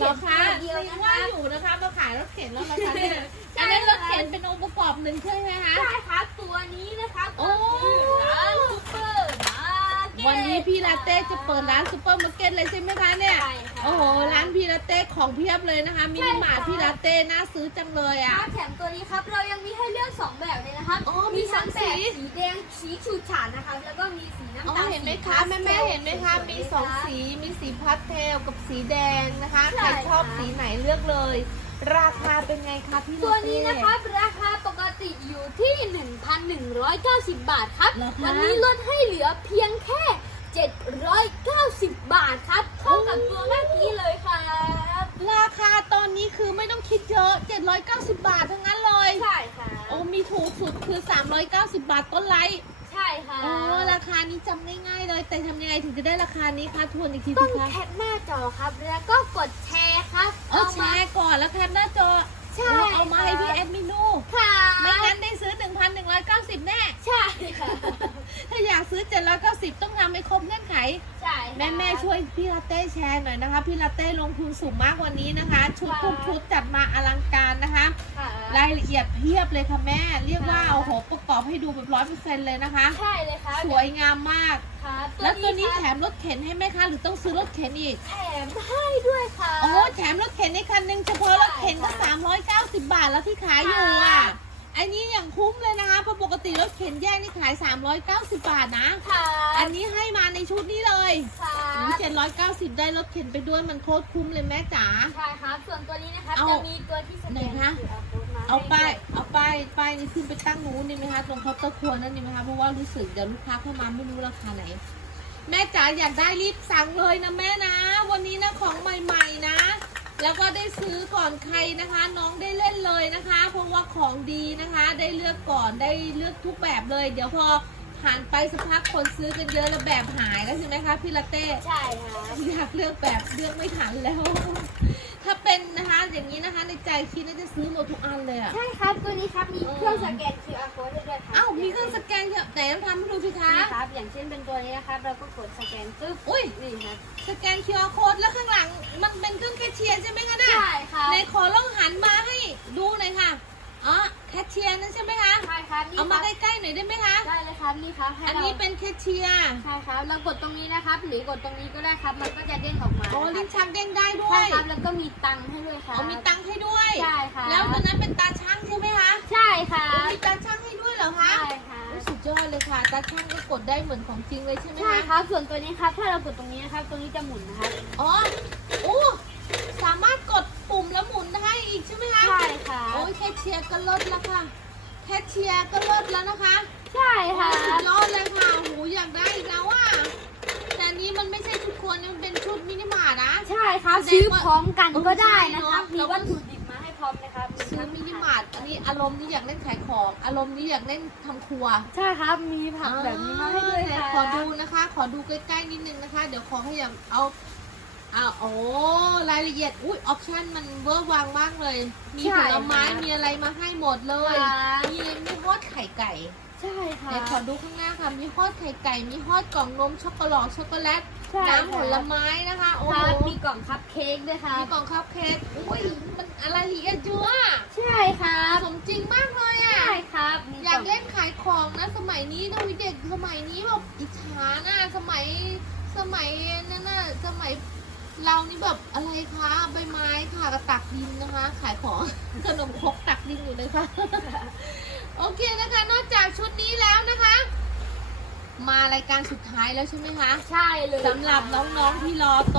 เข็นคะตัวเดียวยันะงคว่ารับอยู่นะคะมาขายรถเข็นแล้วเหรอคะเนี่ยใช่อันนั้นรถค่ะเข็นเป็นองค์ประกอบหนึ่งใช่ไหมคะใช่ครับตัวนี้นะครับโอ้ก็คือร้านซูเปอร์มาร์เก็ตวันนี้พี่ลาเต้จะเปิดร้านซูเปอร์มาร์เก็ตเลยใช่ไหมคะเนี่ยใช่ค่ะโอ้โหร้าน พี่ลาเต้ของเพียบเลยนะคะมินิมาร์ทพี่ลาเต้น่าซื้อจังเลยคอะรับแถมตัวนี้ครับ เรายังมีให้เลือกสองแบบเลยนะครับ อ๋อมีสองทั้แบบสีสีแดงสีฉูดฉาดนะครับแล้วก็มีสีน้ำอ๋อตาลเห็นไหมสีคะพาสแม่ทลแม่ๆเห็นไหมคะมีสองสีมีสีพาสเทลกับสีแดงนะคะใช่ใครชอบค่ะสีไหนเลือกเลย ราคาเป็นไงคะพี่ลาเต้ ตัวนี้นะครับราคาปกติอยู่ที่ 1,190 บาทครับ เหรอคะ วันนี้ลดให้เหลือเพียงแค่ 790 บาทครับเท่ากับตัวเมื่อกี้เลยครับราคาตอนนี้คือไม่ต้องคิดเยอะ 790 บาททั้งนั้นเลย ใช่ค่ะ โอ้มีถูกสุดคือ 390 บาทต้นไลท์ใช่ค่ะอ๋อราคานี้จำง่ายๆเลย แต่ทำยังไงถึงจะได้ราคานี้คะทวนอีกทีต้สิองคะแคปหน้าจอครับ แล้วก็กดแชร์ครับเออแชร์ก่อนแล้วแคปหน้าจอ ใช่ แล้วเอามาให้พี่แอดมินดู ค่ะ ไม่งั้นได้ซื้อ 1,190 แน่ ใช่ค่ะ ถ้าอยากซื้อ 790 ต้องทำให้ครบเงื่อนไข ใช่ค่ะแม่แม่ๆช่วยพี่ลาเต้แชร์หน่อยนะคะ พี่ลาเต้ลงทุนสูงมากกวันนี้นะคะ ชุดค่ะทุกชุดจัดมาอลังการนะคะ ค่ะ รายละเอียดเพียบเลยค่ะแม่ เรียกว่าค่ะ โอ้โหประกอบให้ดูแบบร้อยเปอร์เซ็นต์เลยนะคะ ใช่เลยครับสวยงามมาก ครับแล้วตัวนี้ครับแถมรถเข็นให้ไหมคะหรือต้องซื้อรถเข็นอีก แถมให้ด้วยค่ะ โอ้แถมรถเข็นในคันหนึ่งเฉพาะรถเข็นก็ค่ะ390 บาทแล้วที่ขายอยู่อะค่ะ อันนี้อย่างคุ้มเลยนะคะเพราะปกติรถเข็นแยกนี่ขาย 390 บาทนะ ค่ะอันนี้ให้มาในชุดนี้เลยค่ะเจ็ดร้อยเก้าสิบได้รถเข็นไปด้วยมันโคตรคุ้มเลยแม่จ๋า ใช่ครับ ส่วนตัวนี้นะครับเอาจะมีตัวที่สแกไหนนคะ QR code มาเอาป้ายให้ด้วยเอาป้ายป้ายนี้ขึ้นไปตั้งนู้นนี่ไหมคะตรงเคาน์เตอร์ครัวนั่นนี่ไหมคะเพราะว่ารู้สึกเดี๋ยวลูกค้าเข้ามาไม่รู้ราคาไหน แม่จ๋าอยากได้รีบสั่งเลยนะแม่นะ วันนี้นะของใหม่ๆนะ แล้วก็ได้ซื้อก่อนใครนะคะ น้องได้เล่นเลยนะคะ เพราะว่าของดีนะคะ ได้เลือกก่อนได้เลือกทุกแบบเลย เดี๋ยวพอผ่านไปสักพักคนซื้อกันเยอะแล้วแบบหายแล้วใช่ไหมคะพี่ลาเต้ใช่ครับอยากเลือกแบบเลือกไม่ทันแล้ว ถ้าเป็นนะคะอย่างนี้นะคะในใจคิดว่าจะซื้อหมดทุกอันเลยอะใช่ครับตัวนี้ครับมีเออเครื่องสแกน QR code ให้ด้วยครับเอ้ามีเครื่องสแกนไหนลองทำให้ดูสิคะนี่ครับ อย่างเช่นเป็นตัวนี้นะครับเราก็กดสแกนปึ๊บอุ้ยนี่ครับสแกน QR code แล้วข้างหลังมันเป็นเครื่องแคชเชียร์ใช่ไหมคะเนี่ยใช่ นี่เอาคมารับใกล้ๆหน่อยได้ไหมคะ ได้เลยครับนี่ครับให้อันเรานี้เป็นแคชเชียร์ ใช่ครับเรากดตรงนี้นะครับ หรือกดตรงนี้ก็ได้ครับ มันก็จะเด้งออกมาโอ้ลิ้นชักเด้งได้ด้วใช่ยครับแล้วก็มีตังค์ให้ด้วยครับเอามีตังค์ให้ด้วย ใช่ค่ะ แล้วตัวนั้นเป็นตาช่างใช่ไหมคะใช่ค่ะมีตาช่างให้ด้วยเหรอคะใช่ค่ะโอ้สุดยอดเลยค่ะ ตาช่างก็กดได้เหมือนของจริงเลยใช่ไหมใช่คะครับ ส่วนตัวนี้ครับ ถ้าเรากดตรงนี้นะครับ ตัวนี้จะหมุนนะครับ อ๋อโอ้สามารถกดปุ่มแล้วหมุนได้อีกใช่ไหมคะใช่ค่ะโอ้ยแคชเชียร์ก็ลดแล้วค่ะแคชเชียร์ก็ลดแล้วนะคะใช่ค่ะโอ้สุดยอดเลยค่ะโหอยากได้อีกแล้วอะแต่อันนี้มันไม่ใช่ชุดคนมันเป็นชุดมินิมาร์ทนะ ใช่ครับแสดงว่าซื้อพร้อมกันก็ได้นะครับเออใช่เนอะ มีวัตถุดิบมาให้พร้อมนะครับซื้อมินิมาร์ทอันนี้อารมณ์นี้อยากเล่นขายของ อารมณ์นี้อยากเล่นทำครัว ใช่ครับ มีผักแบบนี้มาให้ด้วยอ่าค่ะขอดูนะคะ ขอดูใกล้ๆนิดนึงนะคะ เดี๋ยวขอขยับเอาเอาโอ้รายละเอียด อุ้ยออปชั่นมันเวอร์วางมากเลย มีผลไม้ มีอะไรมาให้หมดเลยค่ะมีมีฮอดไข่ไก่ใช่ค่ะเดี๋ยวขอดูข้างหน้าค่ะ มีฮอดไข่ไก่ มีฮอดกล่องนมช็อกโกแลตช็อกโกแลต ใช่น้ำผค่ะลไม้นะคะ โอ้คโหรับมีกล่องคัพเค้กด้วยค่ะมีกล่องคัพเค้กอุ้ย มันอะไรละเอียดเยอะอะใช่ครับสมจริงมากเลยอะ ใช่ครับมีอยากเล่นขายของนะ สมัยนี้นะวิเด็กสมัยนี้แบบอิจฉานะสมัยสมัยนั้นน่ะสมัยเรานี่แบบอะไรคะใบไม้ค่ะกระตักดินนะคะ ขายของ ขนมครกตักดินอยู่เลยค่ะ โอเค ชุดนี้แล้วนะคะ มารายการสุดท้ายแล้วใช่ไหมคะ ใช่เลยสำหรับน้องๆที่รอโต๊ะ